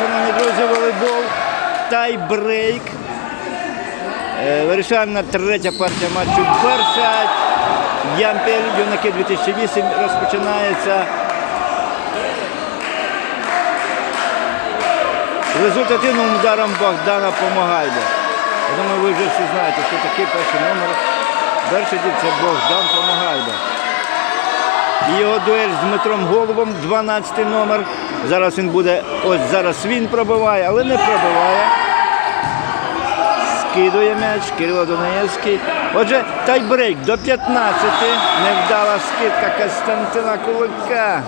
шановні друзі, волейбол. Тайбрейк. Е, Вирішальна третя партія матчу Бершать. Ямпель, юнаки 2008 розпочинається. Результативним ударом Богдана Помагайда. Я думаю, ви вже всі знаєте, хто такий перший номер. Бершадів це Богдан Помагайда. Його дуель з Дмитром Голубом, 12 номер. Зараз він буде, ось зараз він пробиває, але не пробиває. Скидує м'яч, Кирило Донаєвський. Отже, тайбрейк до 15. Невдала скидка Костянтина Кулика.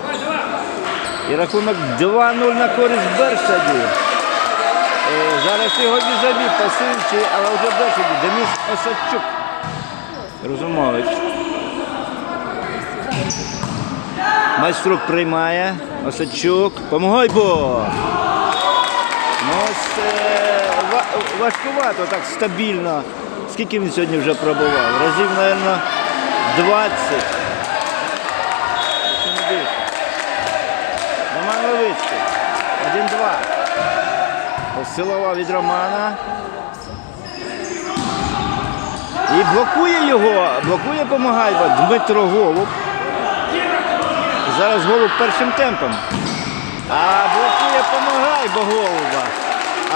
І рахунок 2-0 на користь Бершаді. Е, Зараз його візаві пасивчий, але вже Бершаді. Денис Осадчук. Розумович. Майструк приймає. Осадчук. Помагай бо. Ну, ось, е, ва- важкувато так стабільно. Скільки він сьогодні вже пробував? Разів, мабуть, 20. Якщо не більше. Роман Левицький. 1-2. Ось Силова від Романа. І блокує його, блокує Помагайба Дмитро Голуб. Зараз Голуб першим темпом. А блокує Помагайба Голуба.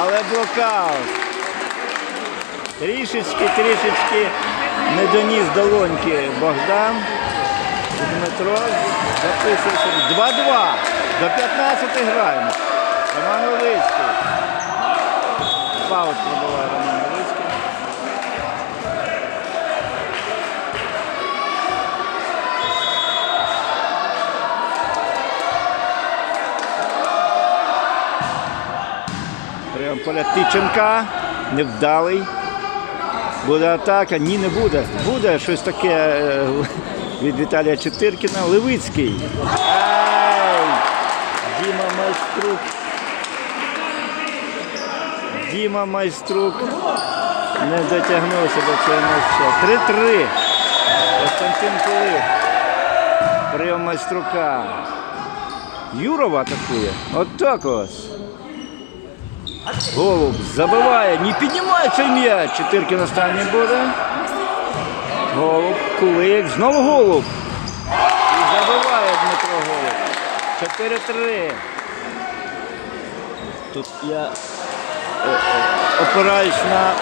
Але блокаут. Трішечки, трішечки не доніс долоньки Богдан. Дмитро записується. 2-2. До 15 граємо. Роман Левицький. Фаут пробиває Роман Поля Тиченка. Невдалий. Буде атака. Ні, не буде. Буде щось таке е, від Віталія Четиркіна. Левицький. Ай! Діма Майструк. Діма Майструк не дотягнувся до цього матча. 3-3. Константин Кулик. Прийом Майструка. Юрова атакує. От ось. Голуб забиває, не піднімає цей м'яч. Чотирки останній буде. Голуб, кулик, знову голуб. І забиває Дмитро Голуб. 4-3. Тут я е, е, опираюсь на.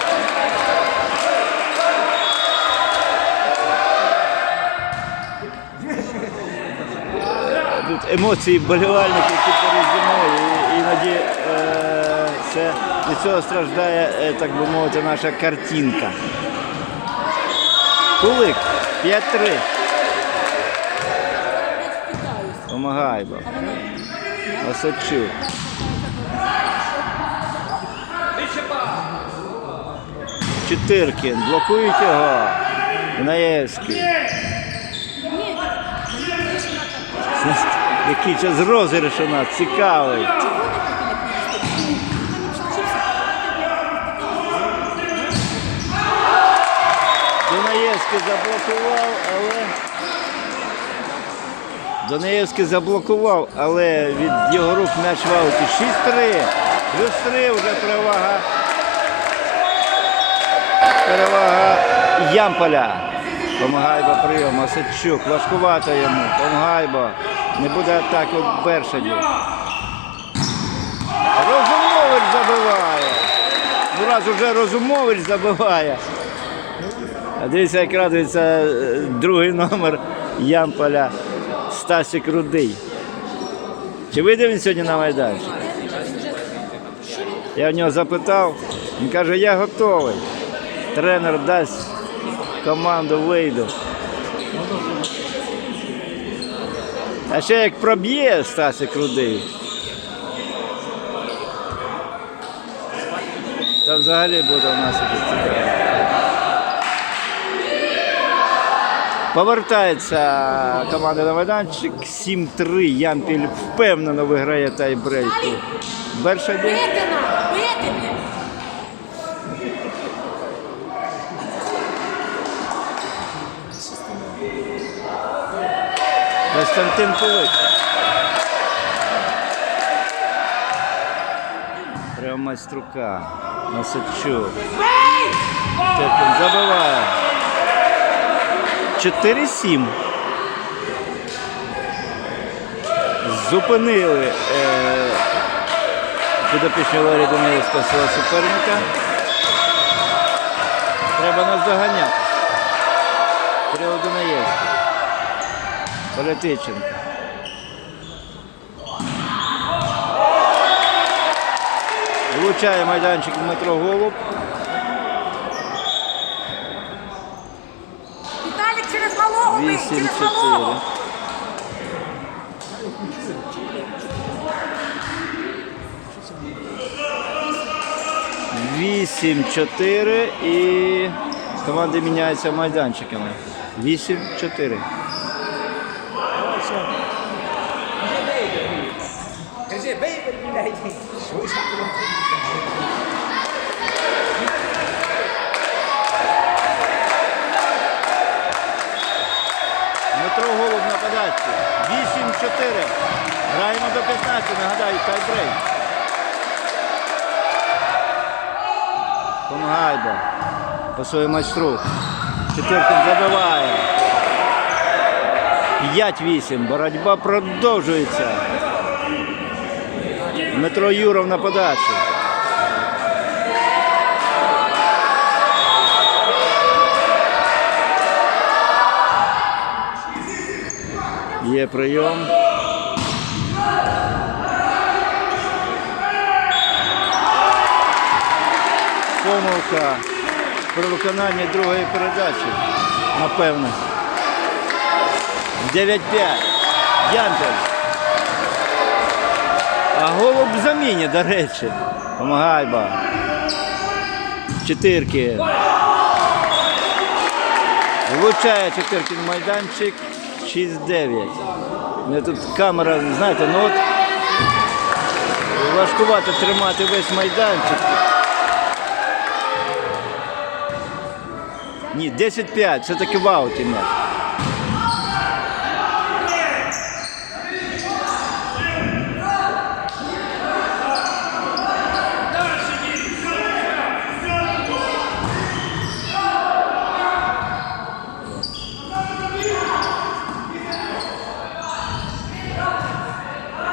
Тут емоції болівальників які перед зимою. І іноді це від цього страждає, е, так би мовити, наша картинка. Кулик 5-3. Помагай, бо. Осадчук. Чотиркін. Блокують його. Наєвський. Який час розіграш у нас цікавий. Донаєвський заблокував, але. Донаєвський заблокував, але від його рук м'яч в ауті. 6-3. Плюс 3 вже перевага. Перевага Ямполя. Помагайба прийом. Осадчук. Важкувато йому. Помагайба. Не буде атаки Бершадів. Розумович забиває. Раз уже Розумович забиває. Дивіться, як радується е, другий номер Ямполя Стасик Рудий. Чи вийде він сьогодні на майданчик? Я в нього запитав, він каже, я готовий. Тренер дасть команду вийду. А ще як проб'є Стасик Рудий. Та взагалі буде у нас цікаво. Повертається команда на майданчик 7-3. Ямпіль впевнено виграє тайбрейку. Бершаді. Бити нам! Бити, блядь! Константин Майструка. Носачук. Теркін забиває. 4-7. Зупинили е, підопічні Валерія Данилівського свого суперника. Треба нас доганяти. Кирило Дунаєвський. Полетиченко. Влучає майданчик Дмитро Голуб. 8-4. Вісім чотири і команди міняються майданчиками. Вісім чотири. Кажи, бей. Що ж тайбрейк. Помагайба. Пасує майстру. Четвертин забиває. 5-8. Боротьба продовжується. Дмитро Юров на подачі. Є прийом. Помилка при виконанні другої передачі. Напевно. 9-5. Янтель. А голуб в заміні, до речі. Помагайба. Чотирки. Влучає Чотиркін майданчик 6-9. Мене тут камера, знаєте, ну от важкувато тримати весь майданчик. Ні, 10-5, все-таки в ауті м'яч.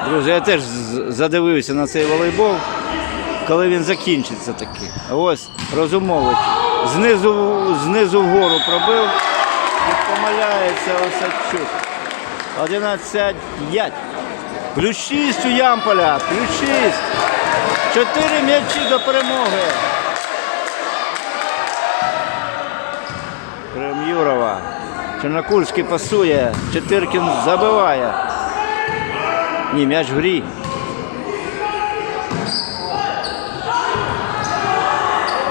Друзі, я теж задивився на цей волейбол, коли він закінчиться таки. Ось Розумович знизу, знизу вгору пробив і помиляється Осадчук. 11-5. Плюс 6 у Ямполя, плюс 6. Чотири м'ячі до перемоги. Крим Юрова. Чорнокульський пасує. Чотиркін забиває. Ні, м'яч в грі.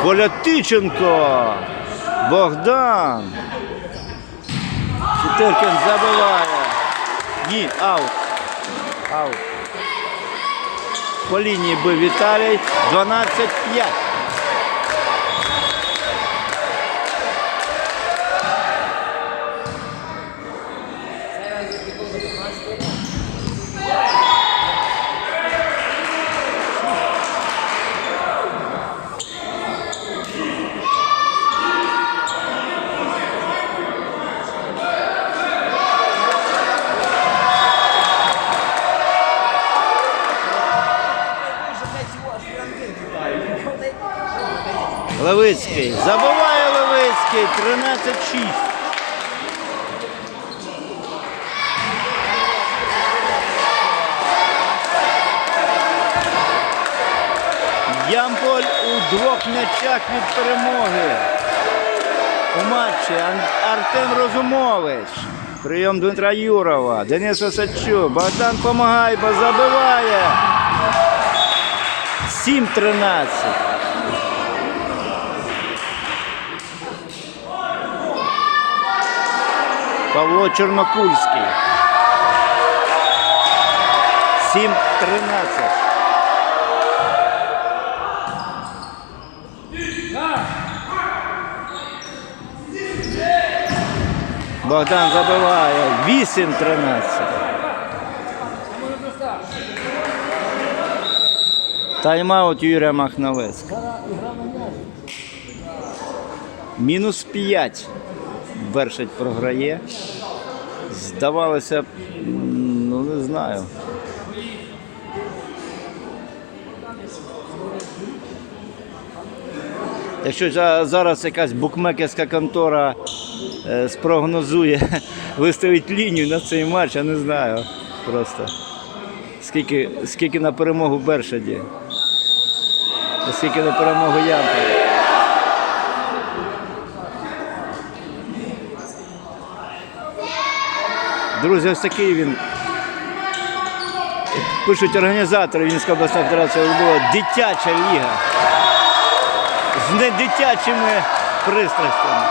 Полятиченко. Богдан. Чотиркін забиває. Ні, аут. Аут. По лінії бив Віталій. 12-5. Левицький. Забиває Левицький. 13-6. Ямполь у двох м'ячах від перемоги. У матчі Артем Розумович. Прийом Дмитра Юрова. Денис Осадчук. Богдан Помагайба забиває. 7-13. Павло Чорнокульський. 7-13. Богдан забиває 8-13. Тайм-аут Юрія Махновецька. Мінус 5. Бершать програє. Здавалося б, ну не знаю. Якщо зараз якась букмекерська контора е, спрогнозує, виставить лінію на цей матч, я не знаю просто. Скільки, скільки на перемогу Бершаді, скільки на перемогу Ямполі. Друзі, ось такий він. Пишуть організатори Вінська обласна федерація футболу дитяча ліга. З недитячими пристрастями.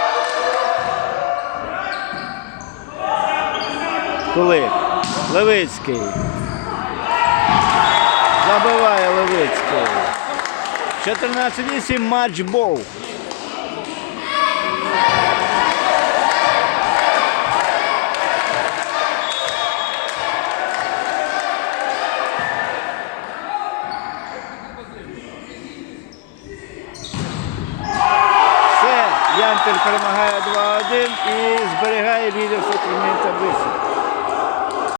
Кулик. Левицький. Забиває Левицький. 14-8 матчбол.